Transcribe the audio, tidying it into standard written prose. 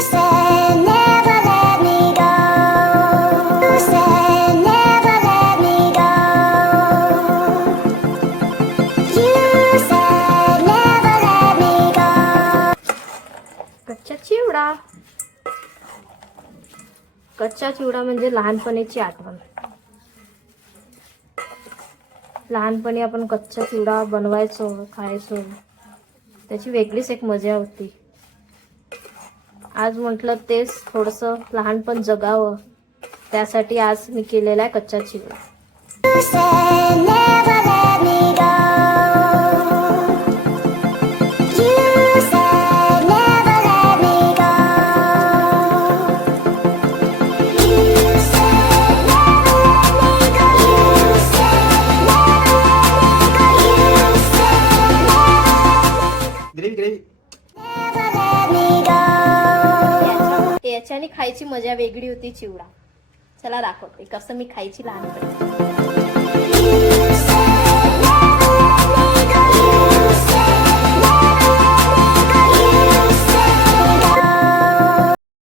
said never let me go. You said never let me go. You said never let me go. कच्चा चिवडा. कच्चा चिवडा म्हणजे लहानपणीची आठवण. लहानपणी आपण कच्चा चिवडा बनवायचो, खायचो. त्याची वेगळीच एक मजा होती. आज म्हटलं तेच थोडंसं लहानपण जगावं, त्यासाठी आज मी केलेला आहे कच्चा चिवडा. You said never let me go. You said never let me go. You said never let me go. You said never let me go. You said gravy never let me go. याच्याने खायची मजा वेगळी होती चिवडा. चला दाखवते कसं मी खायची लहानपणी.